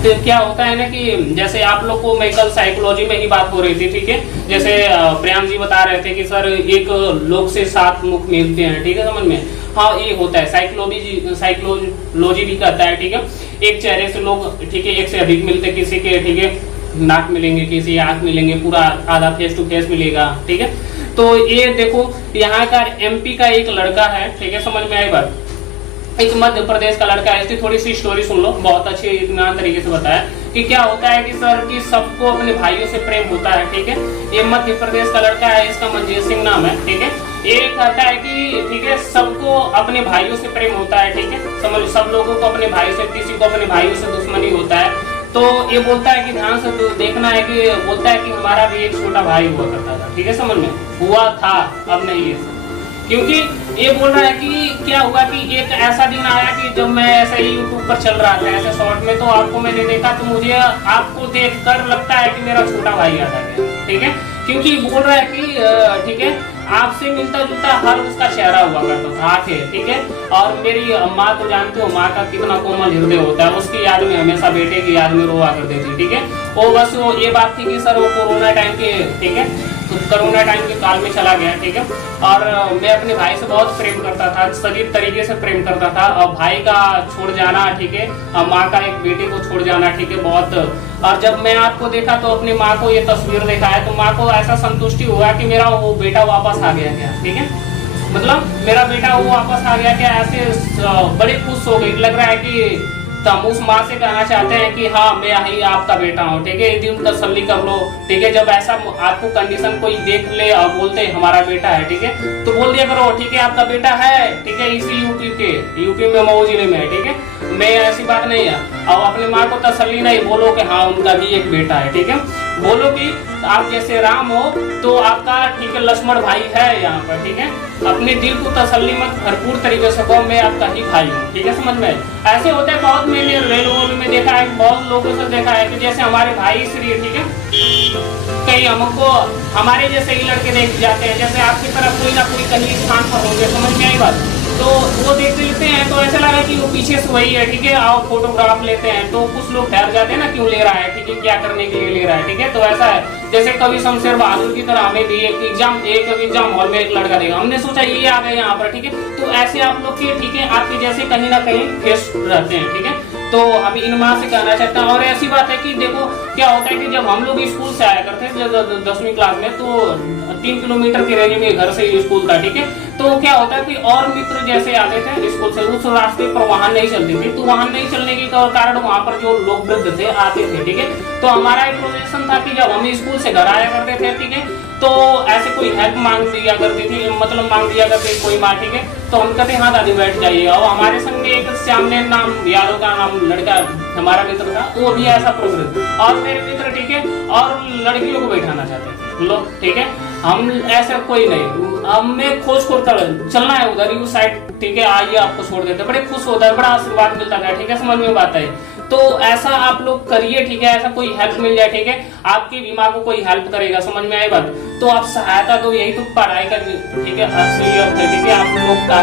तो क्या होता है ना कि जैसे आप लोग को मैं कल साइकोलॉजी में ही बात हो रही थी, ठीक है, जैसे प्रियांक जी बता रहे थे कि सर एक लोग से 7 मुख मिलते हैं, ठीक है, समझ में। हाँ, ये होता है, साइकोलॉजी भी कहता है, ठीक है। एक चेहरे से लोग, ठीक है, एक से अधिक मिलते किसी के, ठीक है, नाक मिलेंगे, किसी आंख मिलेंगे, पूरा आधा फेस टू फेस मिलेगा, ठीक है। तो ये देखो यहाँ का MP का एक लड़का है, ठीक है, समझ में आई बात। एक मध्य प्रदेश का लड़का है, इसकी थोड़ी सी स्टोरी सुन लो, बहुत अच्छी इत्मीनान तरीके से बताया कि क्या होता है कि सर कि सबको अपने भाइयों से प्रेम होता है, ठीक है। ये मध्य प्रदेश का लड़का है, इसका मंजीत सिंह नाम है, ठीक है। ये कहता है कि ठीक है, सबको अपने भाइयों से प्रेम होता है, ठीक है, समझ, सब लोगों को अपने भाई से, किसी को अपने भाइयों से दुश्मनी होता है। तो ये बोलता है कि ध्यान से देखना है कि बोलता है कि हमारा भी एक छोटा भाई हुआ करता था, ठीक है, समझ में, हुआ था, अब नहीं है, क्योंकि ये बोल रहा है कि क्या हुआ कि एक ऐसा दिन आया कि जब मैं ऐसे ही यूट्यूब पर चल रहा था ऐसे शॉर्ट में, तो आपको मैंने देखा तो मुझे आपको देखकर लगता है कि मेरा छोटा भाई याद आ गया, ठीक है, क्योंकि बोल रहा है कि ठीक है, आपसे मिलता जुलता हर उसका चेहरा हुआ करता था, आंखें, ठीक है। और मेरी माँ तो जानते हो, माँ का कितना कोमल हृदय होता है, उसकी याद में हमेशा बेटे की याद में रोआ करते थे, ठीक है। वो बस वो ये बात थी कि सर वो कोरोना टाइम के, ठीक है, कोरोना टाइम के काल में चला गया, ठीक है। और मैं अपने भाई से बहुत प्रेम करता था, सभी तरीके से प्रेम करता था, और भाई का छोड़ जाना, ठीक है, और माँ का एक बेटे को छोड़ जाना, ठीक है, बहुत। और जब मैं आपको देखा तो अपनी माँ को ये तस्वीर देखा है, तो माँ को ऐसा संतुष्टि हुआ कि मेरा वो बेटा वापस आ गया क्या, ठीक है, मतलब मेरा बेटा वो वापस आ गया क्या, ऐसे बड़े खुश हो गई। लग रहा है कि तो हम उस माँ से कहना चाहते हैं कि हाँ, मैं ही आपका बेटा हूँ, ठीक है, ये दिन तसल्ली कर लो, ठीक है। जब ऐसा आपको कंडीशन कोई देख ले और बोलते हमारा बेटा है, ठीक है, तो बोल दिया करो, ठीक है, आपका बेटा है, ठीक है, इसी यूपी में मऊ जिले में है, ठीक है, मैं ऐसी बात नहीं है। और अपनी माँ को तसल्ली नहीं, बोलो कि हाँ उनका भी एक बेटा है, ठीक है, बोलो कि आप जैसे राम हो तो आपका, ठीक है, लक्ष्मण भाई है यहाँ पर, ठीक है। अपने दिल को तसल्ली मत भरपूर तरीके से कहो, मैं आपका ही भाई हूँ, ठीक है, समझ में। ऐसे होते हैं बहुत, मैंने रेल में देखा है, बहुत लोगों से देखा है कि जैसे हमारे भाई श्री, ठीक है, कहीं हमको हमारे जैसे ही लड़के देख जाते हैं, जैसे आपकी तरफ कोई ना कोई कहीं स्थान पर होंगे, समझ में आई बात। तो वो देख लेते हैं तो ऐसा लगा कि वो पीछे से वही है, ठीक है, आओ फोटोग्राफ लेते हैं। तो कुछ लोग डर जाते हैं ना, क्यों ले रहा है, ठीक है, क्या करने के लिए ले रहा है, ठीक है। तो ऐसा है जैसे कवि शमशेर बहादुर की तरह हमें भी एक एग्जाम हॉल में एक लड़का देगा, हमने सोचा ये आ गए यहाँ पर, ठीक है। तो ऐसे आप लोग के, ठीक है, आपके जैसे कहीं ना कहीं फेस रहते हैं, ठीक है। तो हम इन माँ से कहना चाहता हूँ। और ऐसी बात है कि देखो क्या होता है कि जब हम लोग स्कूल से आया करते थे 10वीं क्लास में, तो 3 किलोमीटर के रेंज में घर से स्कूल था, ठीक है। तो क्या होता है कि और मित्र जैसे आते थे स्कूल से, उस रास्ते पर वाहन नहीं चलती थी, तो वाहन नहीं चलने के कारण वहाँ पर जो लोग वृद्ध थे आते थे, ठीक है। तो हमारा एक प्रोजेक्शन था कि जब हम स्कूल से घर आया करते थे, ठीक है, तो ऐसे कोई हेल्प मांग दिया करती थी, मतलब मांग दिया करती कोई माँ, ठीक है, तो हम कहते हाँ दादी बैठ जाइए। और हमारे संग में एक श्यामने नाम, यादव का नाम लड़का हमारा मित्र था, वो भी ऐसा प्रोग्रेस, और मेरे मित्र, ठीक है, और लड़कियों को बैठाना चाहते थे लोग, ठीक है। हम ऐसा कोई नहीं, हमें खोज चलना है उधर ही उस साइड, ठीक है, आइए आपको छोड़ देते, बड़े खुश होता है, बड़ा आशीर्वाद मिलता था, ठीक है, समझ में बात है। तो ऐसा आप लोग करिए, ठीक है, ऐसा कोई हेल्प मिल जाए, ठीक है, आपकी बीमा को कोई हेल्प करेगा, समझ में आई बात, तो आप सहायता दो, यही तो पढ़ाई का, ठीक है, असली अर्थ है, ठीक है, आप लोग का